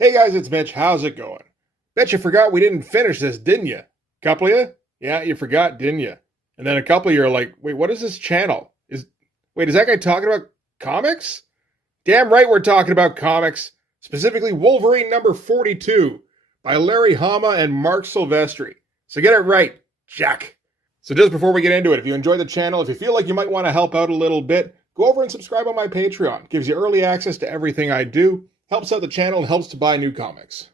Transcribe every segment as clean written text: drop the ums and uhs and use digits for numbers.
Hey guys, it's Mitch. How's it going? Bet you forgot we didn't finish this, didn't you? Couple of you? Yeah, you forgot, didn't you? And then a couple of you are like, wait, what is this channel? Is that guy talking about comics? Damn right we're talking about comics. Specifically Wolverine number 42 by Larry Hama and Mark Silvestri. So get it right, Jack. So just before we get into it, if you enjoy the channel, if you feel like you might want to help out a little bit, go over and subscribe on my Patreon. It gives you early access to everything I do. Helps out the channel and helps to buy new comics.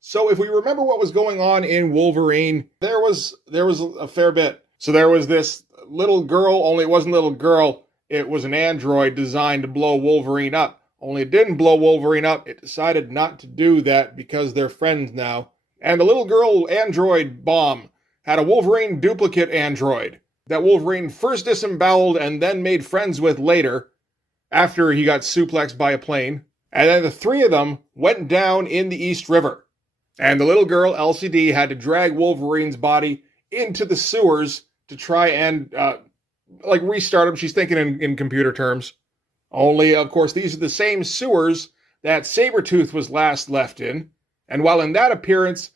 So if we remember what was going on in Wolverine, there was a fair bit. So there was this little girl, only it wasn't a little girl, it was an android designed to blow Wolverine up. Only it didn't blow Wolverine up, it decided not to do that because they're friends now. And the little girl android bomb had a Wolverine duplicate android that Wolverine first disemboweled and then made friends with later, after he got suplexed by a plane. And then the three of them went down in the East River. And the little girl, LCD, had to drag Wolverine's body into the sewers to try and, restart him. She's thinking in computer terms. Only, of course, these are the same sewers that Sabretooth was last left in. And while in that appearance,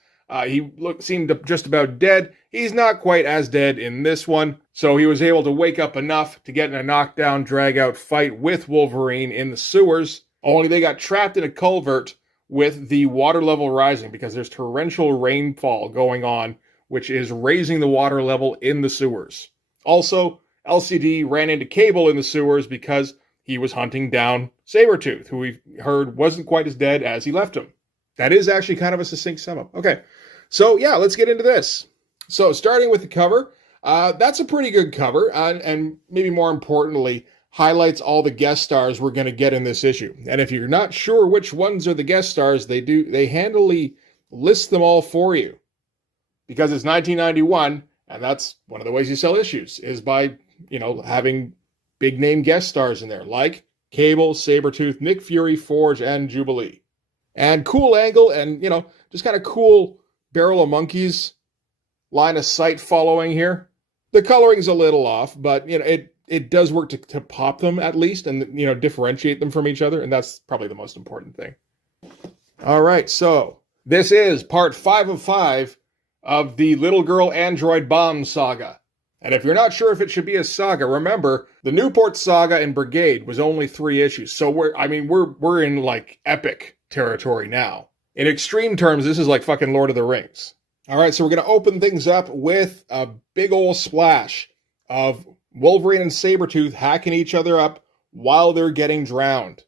he seemed just about dead, he's not quite as dead in this one. So he was able to wake up enough to get in a knockdown, drag-out fight with Wolverine in the sewers. Only they got trapped in a culvert with the water level rising because there's torrential rainfall going on, which is raising the water level in the sewers. Also, LCD ran into Cable in the sewers because he was hunting down Sabretooth, who we heard wasn't quite as dead as he left him. That is actually kind of a succinct sum up. Okay, so yeah, let's get into this. So starting with the cover, that's a pretty good cover, and maybe more importantly, highlights all the guest stars we're going to get in this issue. And if you're not sure which ones are the guest stars, they handily list them all for you. Because it's 1991, and that's one of the ways you sell issues, is by, having big name guest stars in there, like Cable, Sabretooth, Nick Fury, Forge, and Jubilee. And cool angle, and, just kind of cool Barrel of Monkeys line of sight following here. The coloring's a little off, but, it does work to pop them at least and, differentiate them from each other. And that's probably the most important thing. All right. So this is part 5 of 5 of the Little Girl Android Bomb saga. And if you're not sure if it should be a saga, remember the Newport saga and Brigade was only 3 issues. So we're in like epic territory now. In extreme terms, this is like fucking Lord of the Rings. All right. So we're going to open things up with a big old splash of Wolverine and Sabretooth hacking each other up while they're getting drowned.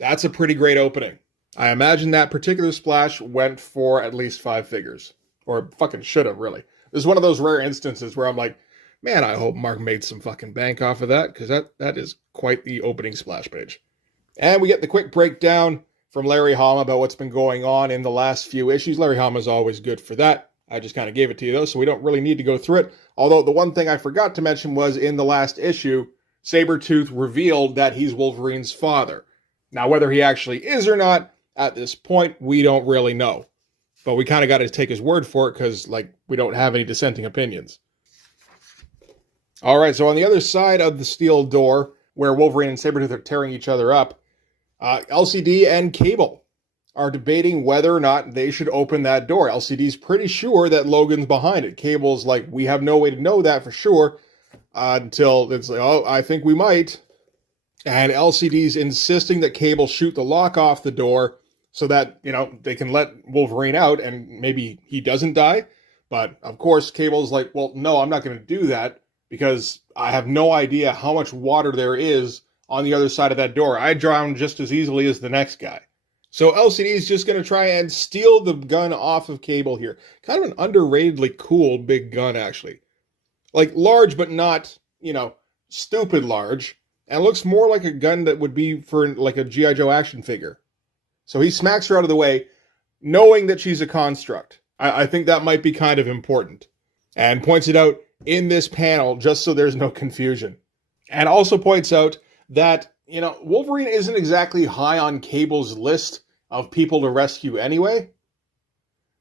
That's a pretty great opening. I imagine that particular splash went for at least 5 figures. Or fucking should have, really. This is one of those rare instances where I'm like, man, I hope Mark made some fucking bank off of that, because that is quite the opening splash page. And we get the quick breakdown from Larry Hama about what's been going on in the last few issues. Larry Hama is always good for that. I just kind of gave it to you, though, so we don't really need to go through it. Although the one thing I forgot to mention was in the last issue, Sabretooth revealed that he's Wolverine's father. Now, whether he actually is or not, at this point, we don't really know. But we kind of got to take his word for it because, we don't have any dissenting opinions. All right, so on the other side of the steel door, where Wolverine and Sabretooth are tearing each other up, LCD and Cable are debating whether or not they should open that door. LCD's pretty sure that Logan's behind it. Cable's like, we have no way to know that for sure, until it's like, oh, I think we might. And LCD's insisting that Cable shoot the lock off the door so that, they can let Wolverine out and maybe he doesn't die. But, of course, Cable's like, well, no, I'm not going to do that because I have no idea how much water there is on the other side of that door. I drown just as easily as the next guy. So LCD is just going to try and steal the gun off of Cable here. Kind of an underratedly cool big gun, actually. Like, large, but not, stupid large. And looks more like a gun that would be for, like, a G.I. Joe action figure. So he smacks her out of the way, knowing that she's a construct. I think that might be kind of important. And points it out in this panel, just so there's no confusion. And also points out that, Wolverine isn't exactly high on Cable's list of people to rescue anyway.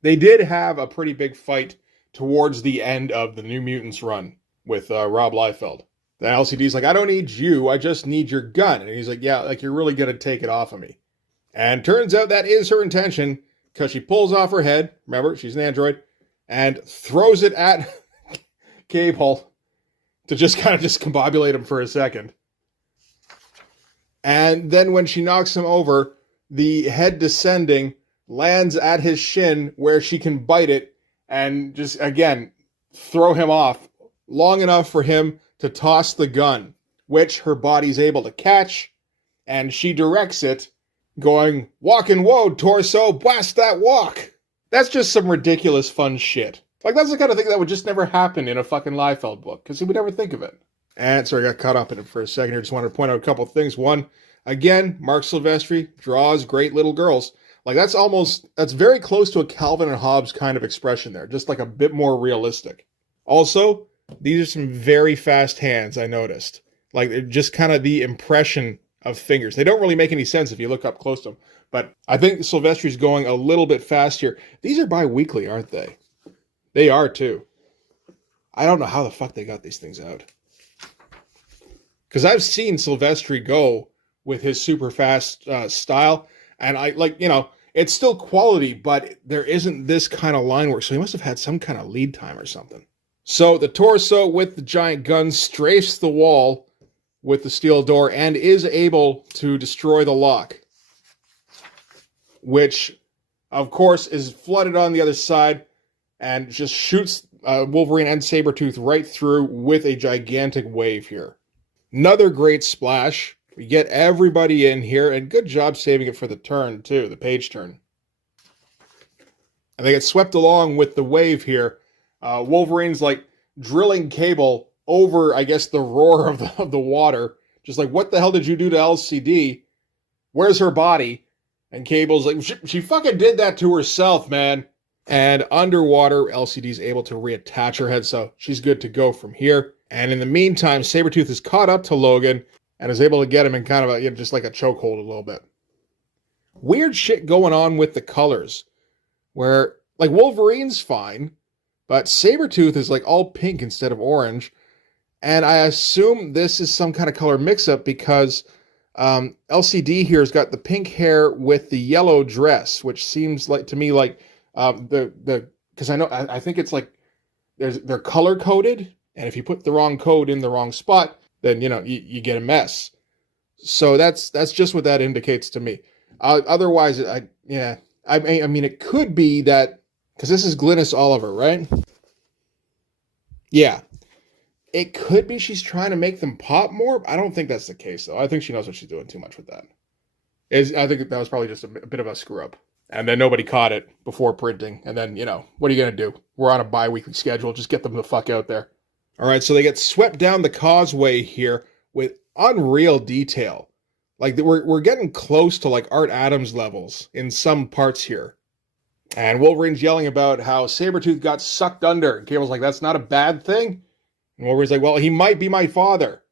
They did have a pretty big fight towards the end of the New Mutants run with Rob Liefeld. The LCD's like, I don't need you, I just need your gun. And he's like, yeah, like you're really going to take it off of me. And turns out that is her intention, because she pulls off her head, remember, she's an android, and throws it at Cable to just kind of discombobulate him for a second. And then when she knocks him over, the head descending lands at his shin where she can bite it and just, again, throw him off long enough for him to toss the gun, which her body's able to catch, and she directs it, going, "Walk and woad, torso, blast that walk." That's just some ridiculous fun shit. Like, that's the kind of thing that would just never happen in a fucking Liefeld book, because he would never think of it. And sorry, I got caught up in it for a second here. Just wanted to point out a couple of things. One, again, Mark Silvestri draws great little girls. Like, that's very close to a Calvin and Hobbes kind of expression there, just like a bit more realistic. Also, these are some very fast hands, I noticed. Like, just kind of the impression of fingers. They don't really make any sense if you look up close to them. But I think Silvestri's going a little bit fast here. These are bi-weekly, aren't they? They are, too. I don't know how the fuck they got these things out. Because I've seen Silvestri go with his super fast style, and it's still quality, but there isn't this kind of line work, so he must have had some kind of lead time or something. So the torso with the giant gun strafes the wall with the steel door and is able to destroy the lock, which, of course, is flooded on the other side and just shoots Wolverine and Sabretooth right through with a gigantic wave here. Another great splash. We get everybody in here, and good job saving it for the turn, too, the page turn. And they get swept along with the wave here. Wolverine's, like, drilling Cable over, I guess, the roar of the water. Just like, what the hell did you do to LCD? Where's her body? And Cable's like, she fucking did that to herself, man. And underwater, LCD's able to reattach her head, so she's good to go from here. And in the meantime, Sabretooth is caught up to Logan and is able to get him in kind of just like a chokehold a little bit. Weird shit going on with the colors, where, like, Wolverine's fine, but Sabretooth is, like, all pink instead of orange. And I assume this is some kind of color mix-up because LCD here has got the pink hair with the yellow dress, which seems like to me like because I think it's like they're color coded, and if you put the wrong code in the wrong spot, then you get a mess. So that's just what that indicates to me. Otherwise, I mean it could be that because this is Glynis Oliver, right? Yeah. It could be she's trying to make them pop more. I don't think that's the case, though. I think she knows what she's doing too much with that. I think that was probably just a bit of a screw-up. And then nobody caught it before printing. And then, what are you going to do? We're on a bi-weekly schedule. Just get them the fuck out there. All right, so they get swept down the causeway here with unreal detail. Like, we're getting close to, like, Art Adams levels in some parts here. And Wolverine's yelling about how Sabretooth got sucked under. And Cable's like, that's not a bad thing. And Wolverine's like, well, he might be my father.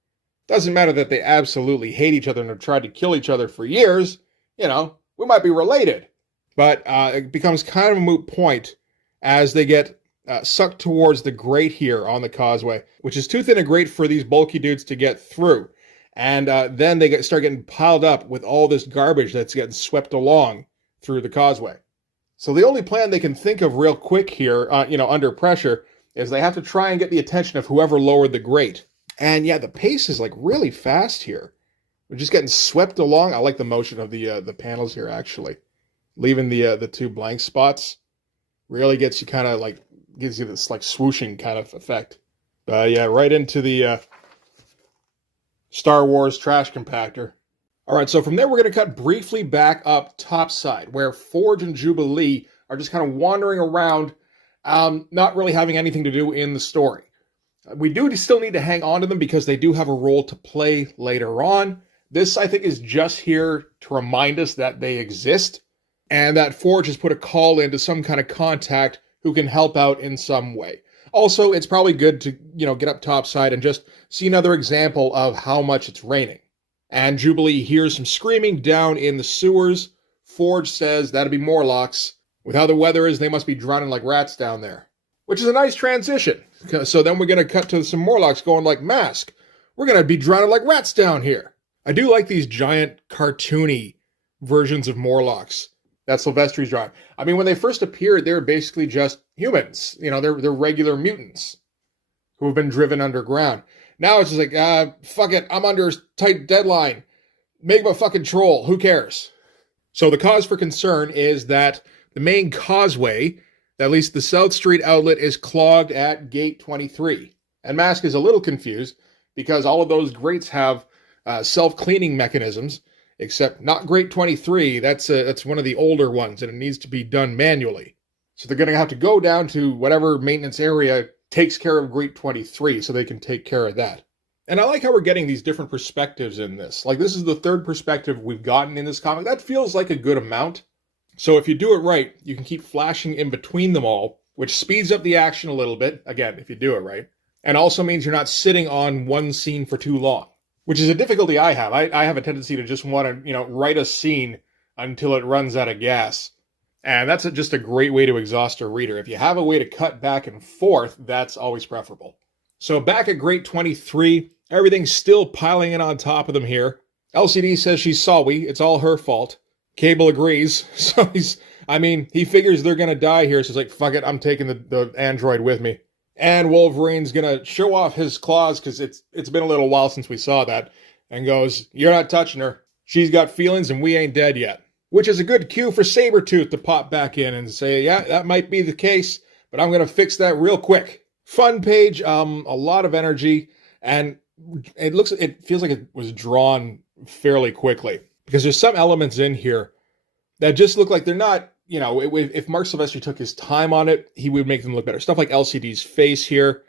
Doesn't matter that they absolutely hate each other and have tried to kill each other for years. We might be related. But it becomes kind of a moot point as they get sucked towards the grate here on the causeway, which is too thin a grate for these bulky dudes to get through. And then they start getting piled up with all this garbage that's getting swept along through the causeway. So the only plan they can think of real quick here, under pressure, is they have to try and get the attention of whoever lowered the grate. And yeah, the pace is like really fast here. We're just getting swept along. I like the motion of the panels here, actually. Leaving the two blank spots really gets you kind of like, gives you this like swooshing kind of effect. Yeah, right into the Star Wars trash compactor. All right, so from there we're going to cut briefly back up topside, where Forge and Jubilee are just kind of wandering around, not really having anything to do in the story. We do still need to hang on to them because they do have a role to play later on. This, I think, is just here to remind us that they exist and that Forge has put a call into some kind of contact who can help out in some way. Also, it's probably good to, get up topside and just see another example of how much it's raining. And Jubilee hears some screaming down in the sewers. Forge says that'd be Morlocks. With how the weather is, they must be drowning like rats down there. Which is a nice transition. So then we're going to cut to some Morlocks going like Mask. We're going to be drowning like rats down here. I do like these giant cartoony versions of Morlocks that Silvestri's drawing. I mean, when they first appeared, they were basically just humans. They're regular mutants who have been driven underground. Now it's just like, fuck it, I'm under a tight deadline. Make him a fucking troll. Who cares? So the cause for concern is that the main causeway, at least the South Street outlet, is clogged at gate 23. And Mask is a little confused because all of those grates have self-cleaning mechanisms, except not grate 23. That's one of the older ones, and it needs to be done manually. So they're going to have to go down to whatever maintenance area takes care of grate 23 so they can take care of that. And I like how we're getting these different perspectives in this. Like, this is the third perspective we've gotten in this comic. That feels like a good amount. So if you do it right, you can keep flashing in between them all, which speeds up the action a little bit, again, if you do it right. And also means you're not sitting on one scene for too long, which is a difficulty I have. I have a tendency to just want to, write a scene until it runs out of gas. And that's just a great way to exhaust a reader. If you have a way to cut back and forth, that's always preferable. So back at grate 23, everything's still piling in on top of them here. LCD says she's sorry. It's all her fault. Cable agrees. So he figures they're going to die here. So he's like, fuck it, I'm taking the android with me. And Wolverine's going to show off his claws because it's been a little while since we saw that. And goes, you're not touching her. She's got feelings and we ain't dead yet. Which is a good cue for Sabretooth to pop back in and say, yeah, that might be the case, but I'm going to fix that real quick. Fun page, a lot of energy, and it feels like it was drawn fairly quickly. Because there's some elements in here that just look like they're not, if Mark Silvestri took his time on it, he would make them look better. Stuff like LCD's face here.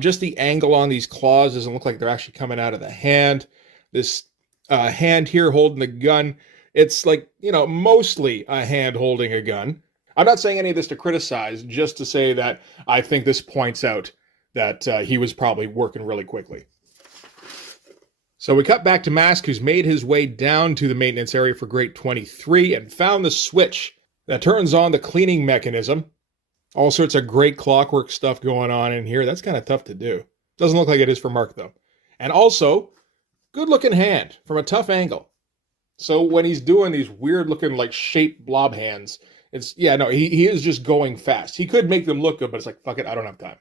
Just the angle on these claws doesn't look like they're actually coming out of the hand. This hand here holding the gun, it's like, mostly a hand holding a gun. I'm not saying any of this to criticize, just to say that I think this points out that he was probably working really quickly. So we cut back to Mask, who's made his way down to the maintenance area for grate 23 and found the switch that turns on the cleaning mechanism. All sorts of great clockwork stuff going on in here. That's kind of tough to do. Doesn't look like it is for Mark, though. And also, good-looking hand from a tough angle. So when he's doing these weird-looking, shaped blob hands, he is just going fast. He could make them look good, but it's like, fuck it, I don't have time.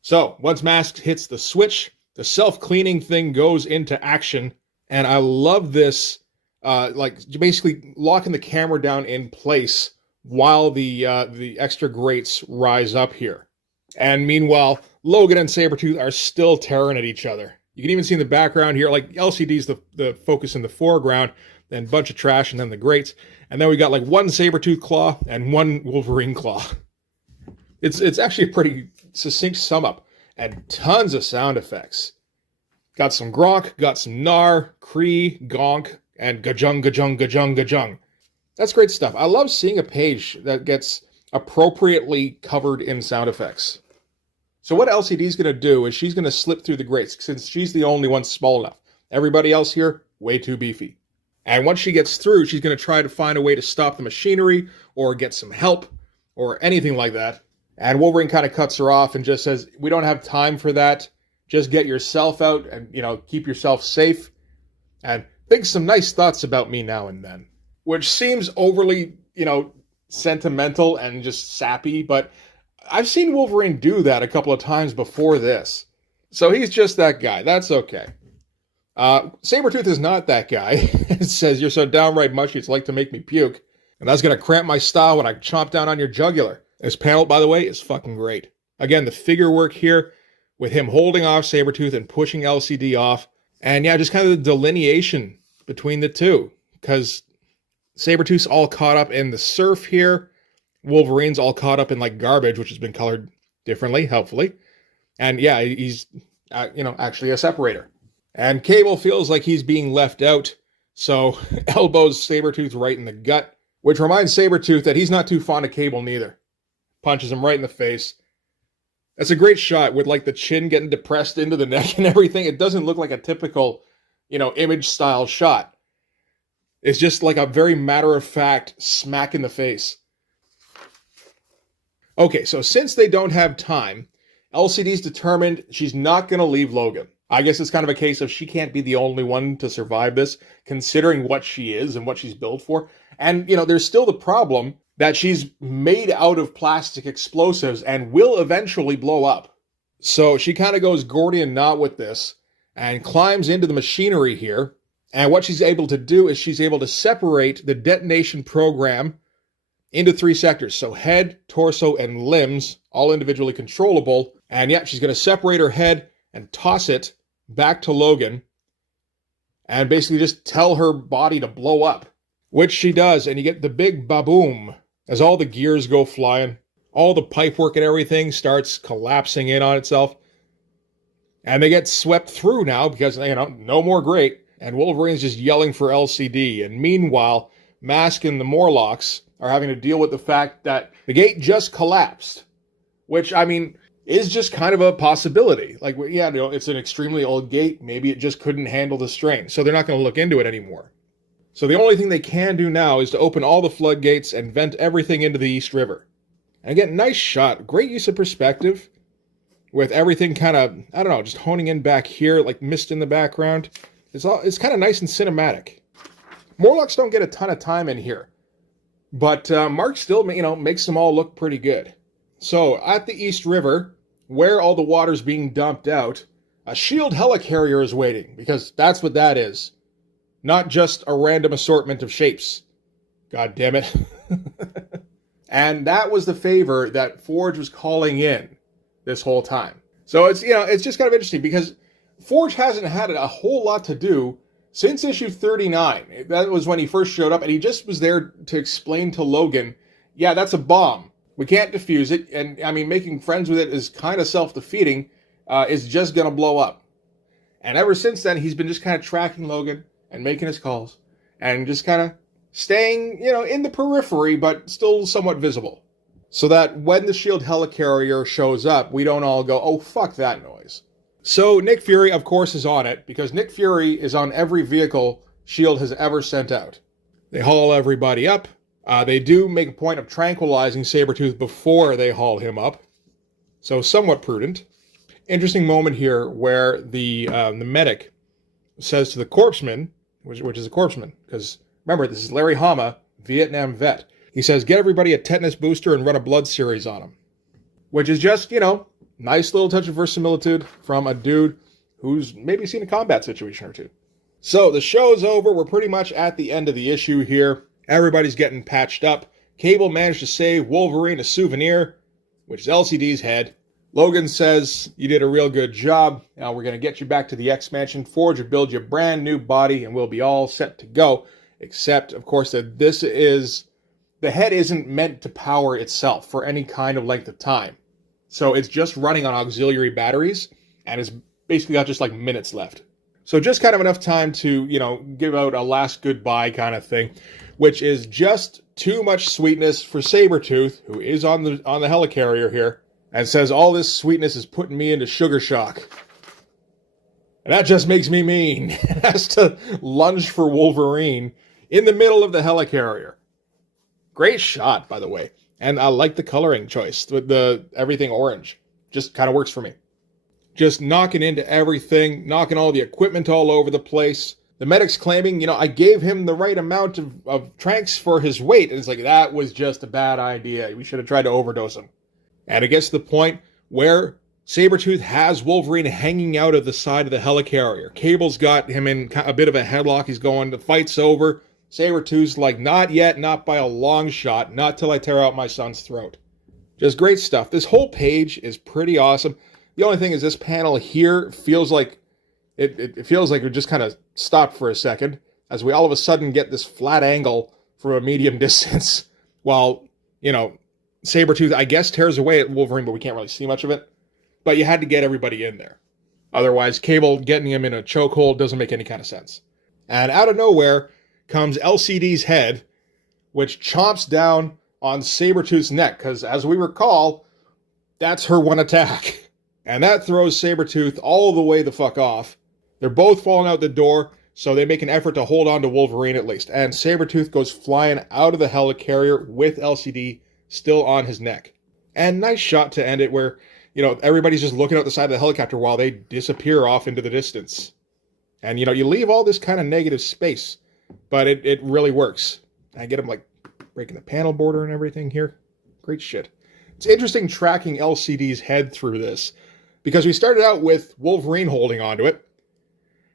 So once Mask hits the switch, the self-cleaning thing goes into action, and I love this, basically locking the camera down in place while the extra grates rise up here. And meanwhile, Logan and Sabretooth are still tearing at each other. You can even see in the background here, LCD's the focus in the foreground, then a bunch of trash, and then the grates. And then we got one Sabretooth claw and one Wolverine claw. It's actually a pretty succinct sum up. And tons of sound effects. Got some Gronk, got some Gnar, Kree, Gonk, and Gajung, Gajung, Gajung, Gajung. That's great stuff. I love seeing a page that gets appropriately covered in sound effects. So what LCD's going to do is she's going to slip through the grates, since she's the only one small enough. Everybody else here, way too beefy. And once she gets through, she's going to try to find a way to stop the machinery, or get some help, or anything like that. And Wolverine kind of cuts her off and just says, we don't have time for that. Just get yourself out and, keep yourself safe. And think some nice thoughts about me now and then. Which seems overly, sentimental and just sappy. But I've seen Wolverine do that a couple of times before this. So he's just that guy. That's okay. Sabretooth is not that guy. It says, you're so downright mushy, it's like to make me puke. And that's going to cramp my style when I chomp down on your jugular. This panel, by the way, is fucking great. Again, the figure work here with him holding off Sabretooth and pushing LCD off. And yeah, just kind of the delineation between the two. Because Sabretooth's all caught up in the surf here. Wolverine's all caught up in garbage, which has been colored differently, helpfully. And yeah, he's, actually a separator. And Cable feels like he's being left out. So elbows Sabretooth right in the gut. Which reminds Sabretooth that he's not too fond of Cable neither. Punches him right in the face. That's a great shot with the chin getting depressed into the neck and everything. It doesn't look like a typical, image style shot. It's just a very matter-of-fact smack in the face. Okay, so since they don't have time, LCD's determined she's not going to leave Logan. I guess it's kind of a case of she can't be the only one to survive this, considering what she is and what she's built for. And, there's still the problem that she's made out of plastic explosives and will eventually blow up. So she kind of goes Gordian knot with this and climbs into the machinery here. And what she's able to do is she's able to separate the detonation program into 3 sectors. So head, torso, and limbs, all individually controllable. And yeah, she's going to separate her head and toss it back to Logan and basically just tell her body to blow up, which she does. And you get the big ba-boom as all the gears go flying. All the pipework and everything starts collapsing in on itself. And they get swept through now because, no more great. And Wolverine's just yelling for LCD. And meanwhile, Mask and the Morlocks are having to deal with the fact that the gate just collapsed. Which, is just kind of a possibility. Like, yeah, it's an extremely old gate. Maybe it just couldn't handle the strain. So they're not going to look into it anymore. So the only thing they can do now is to open all the floodgates and vent everything into the East River. And again, nice shot. Great use of perspective. With everything kind of, just honing in back here, like mist in the background. It's kind of nice and cinematic. Morlocks don't get a ton of time in here. But Mark still, makes them all look pretty good. So, at the East River, where all the water's being dumped out, a S.H.I.E.L.D. helicarrier is waiting, because that's what that is. Not just a random assortment of shapes. God damn it. And that was the favor that Forge was calling in this whole time. So it's just kind of interesting, because Forge hasn't had a whole lot to do since issue 39. That was when he first showed up, and he just was there to explain to Logan, yeah, that's a bomb. We can't defuse it, and making friends with it is kind of self-defeating. It's just going to blow up. And ever since then, he's been just kind of tracking Logan and making his calls and just kind of staying, in the periphery, but still somewhat visible. So that when the S.H.I.E.L.D. helicarrier shows up, we don't all go, oh, fuck that noise. So Nick Fury, of course, is on it, because Nick Fury is on every vehicle S.H.I.E.L.D. has ever sent out. They haul everybody up. They do make a point of tranquilizing Sabretooth before they haul him up. So somewhat prudent. Interesting moment here where the medic says to the corpseman, which is a corpseman, because remember, this is Larry Hama, Vietnam vet. He says, get everybody a tetanus booster and run a blood series on them. Which is just, nice little touch of verisimilitude from a dude who's maybe seen a combat situation or two. So the show's over. We're pretty much at the end of the issue here. Everybody's getting patched up. Cable managed to save Wolverine a souvenir, which is LCD's head. Logan says, you did a real good job. Now we're going to get you back to the X-Mansion. Forge will build you a brand new body, and we'll be all set to go. Except, of course, that the head isn't meant to power itself for any kind of length of time. So it's just running on auxiliary batteries, and it's basically got just like minutes left. So just kind of enough time to, give out a last goodbye kind of thing, which is just too much sweetness for Sabretooth, who is on the helicarrier here, and says all this sweetness is putting me into sugar shock. And that just makes me mean. Has to lunge for Wolverine in the middle of the helicarrier. Great shot, by the way. And I like the coloring choice with the everything orange. Just kind of works for me. Just knocking into everything, knocking all the equipment all over the place. The medic's claiming, I gave him the right amount of tranks for his weight. And it's like, that was just a bad idea. We should have tried to overdose him. And it gets to the point where Sabretooth has Wolverine hanging out of the side of the helicarrier. Cable's got him in a bit of a headlock. He's going, the fight's over. Sabretooth's like, not yet, not by a long shot, not till I tear out my son's throat. Just great stuff. This whole page is pretty awesome. The only thing is this panel here feels like, it feels like it just kind of stopped for a second, as we all of a sudden get this flat angle from a medium distance, while, Sabretooth, I guess, tears away at Wolverine, but we can't really see much of it. But you had to get everybody in there. Otherwise, Cable getting him in a chokehold doesn't make any kind of sense. And out of nowhere comes LCD's head, which chomps down on Sabretooth's neck, because as we recall, that's her one attack. And that throws Sabretooth all the way the fuck off. They're both falling out the door, so they make an effort to hold on to Wolverine at least. And Sabretooth goes flying out of the helicarrier with LCD still on his neck. And nice shot to end it where, everybody's just looking out the side of the helicopter while they disappear off into the distance. And, you leave all this kind of negative space, but it really works. I get them like breaking the panel border and everything here. Great shit. It's interesting tracking LCD's head through this, because we started out with Wolverine holding onto it,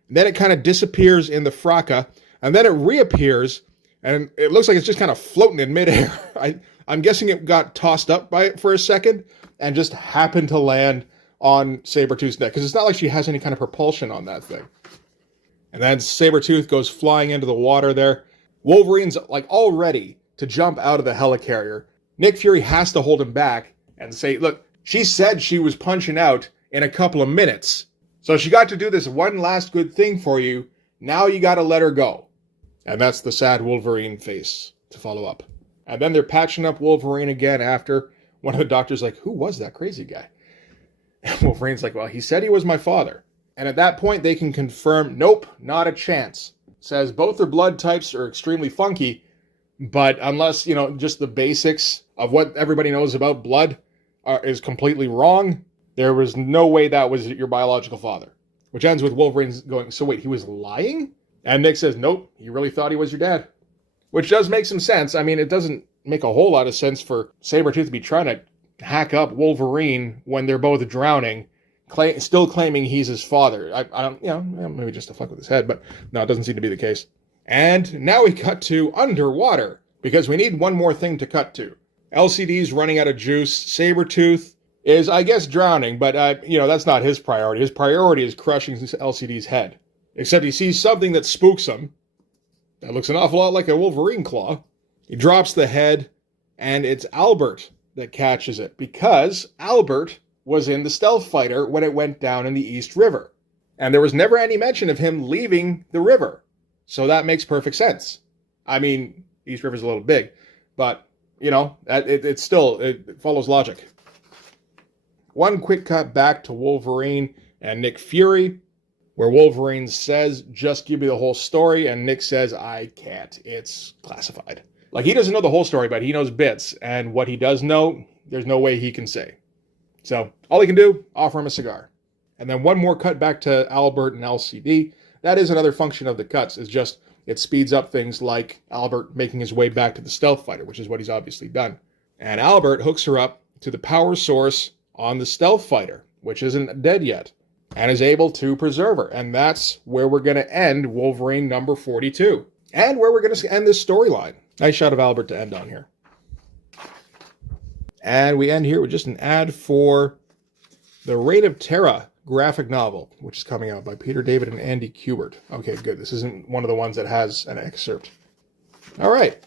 and then it kind of disappears in the fracas, and then it reappears, and it looks like it's just kind of floating in midair. I'm guessing it got tossed up by it for a second, and just happened to land on Sabretooth's neck, because it's not like she has any kind of propulsion on that thing. And then Sabretooth goes flying into the water there. Wolverine's like all ready to jump out of the helicarrier. Nick Fury has to hold him back and say, look, she said she was punching out in a couple of minutes. So she got to do this one last good thing for you. Now you got to let her go. And that's the sad Wolverine face to follow up. And then they're patching up Wolverine again after one of the doctors like, who was that crazy guy? And Wolverine's like, well, he said he was my father. And at that point, they can confirm, nope, not a chance. Says both their blood types are extremely funky, but unless, just the basics of what everybody knows about blood is completely wrong, there was no way that was your biological father. Which ends with Wolverine going, so wait, he was lying? And Nick says, nope, he really thought he was your dad. Which does make some sense. I mean, it doesn't make a whole lot of sense for Sabretooth to be trying to hack up Wolverine when they're both drowning, still claiming he's his father. I don't, maybe just to fuck with his head, but no, it doesn't seem to be the case. And now we cut to underwater, because we need one more thing to cut to. LCD's running out of juice. Sabretooth is, I guess, drowning, but, that's not his priority. His priority is crushing LCD's head. Except he sees something that spooks him. That looks an awful lot like a Wolverine claw. He drops the head, and it's Albert that catches it, because Albert was in the stealth fighter when it went down in the East River. And there was never any mention of him leaving the river. So that makes perfect sense. I mean, East River's a little big, but, it follows logic. One quick cut back to Wolverine and Nick Fury, where Wolverine says, just give me the whole story, and Nick says, I can't. It's classified. Like, he doesn't know the whole story, but he knows bits, and what he does know, there's no way he can say. So, all he can do, offer him a cigar. And then one more cut back to Albert and LCD. That is another function of the cuts, is just, it speeds up things like Albert making his way back to the stealth fighter, which is what he's obviously done. And Albert hooks her up to the power source on the stealth fighter, which isn't dead yet, and is able to preserve her. And that's where we're going to end Wolverine number 42. And where we're going to end this storyline. Nice shot of Albert to end on here. And we end here with just an ad for the Reign of Terra graphic novel, which is coming out by Peter David and Andy Kubert. Okay, good. This isn't one of the ones that has an excerpt. All right.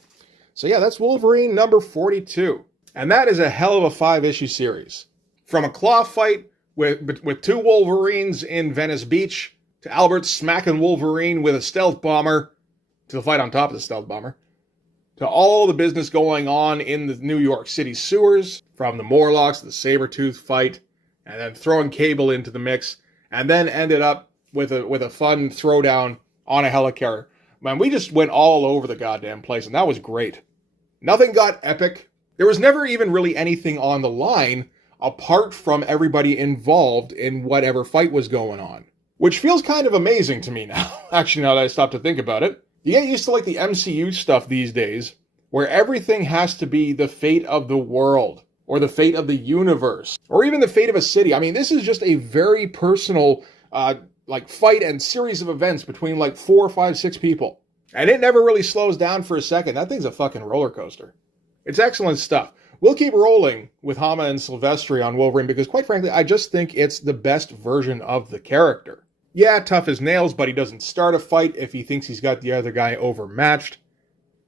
So yeah, that's Wolverine number 42. And that is a hell of a 5-issue series. From a claw fight with two Wolverines in Venice Beach, to Albert smacking Wolverine with a stealth bomber, to the fight on top of the stealth bomber, to all the business going on in the New York City sewers, from the Morlocks to the Sabretooth fight, and then throwing Cable into the mix, and then ended up with a fun throwdown on a helicarrier. Man, we just went all over the goddamn place, and that was great. Nothing got epic. There was never even really anything on the line apart from everybody involved in whatever fight was going on. Which feels kind of amazing to me now, actually, now that I stop to think about it. You get used to like the MCU stuff these days, where everything has to be the fate of the world, or the fate of the universe, or even the fate of a city. I mean, this is just a very personal, fight and series of events between 4, 5, 6 people. And it never really slows down for a second. That thing's a fucking roller coaster. It's excellent stuff. We'll keep rolling with Hama and Silvestri on Wolverine because, quite frankly, I just think it's the best version of the character. Yeah, tough as nails, but he doesn't start a fight if he thinks he's got the other guy overmatched,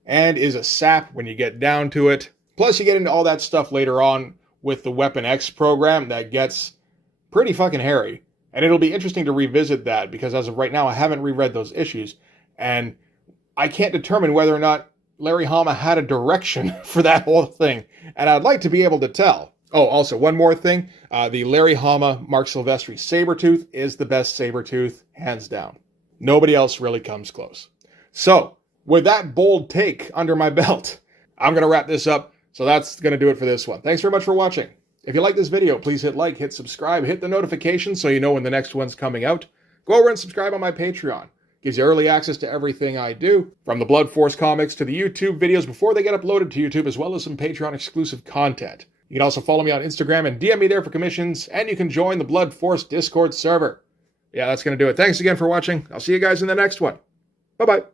and is a sap when you get down to it. Plus, you get into all that stuff later on with the Weapon X program that gets pretty fucking hairy. And it'll be interesting to revisit that, because as of right now, I haven't reread those issues, and I can't determine whether or not Larry Hama had a direction for that whole thing, and I'd like to be able to tell. Oh, also, one more thing. The Larry Hama, Mark Silvestri Sabretooth is the best Sabretooth, hands down. Nobody else really comes close. So, with that bold take under my belt, I'm going to wrap this up. So that's going to do it for this one. Thanks very much for watching. If you like this video, please hit like, hit subscribe, hit the notification so you know when the next one's coming out. Go over and subscribe on my Patreon. Gives you early access to everything I do, from the Blood Force comics to the YouTube videos before they get uploaded to YouTube, as well as some Patreon exclusive content. You can also follow me on Instagram and DM me there for commissions, and you can join the Blood Force Discord server. Yeah, that's going to do it. Thanks again for watching. I'll see you guys in the next one. Bye-bye.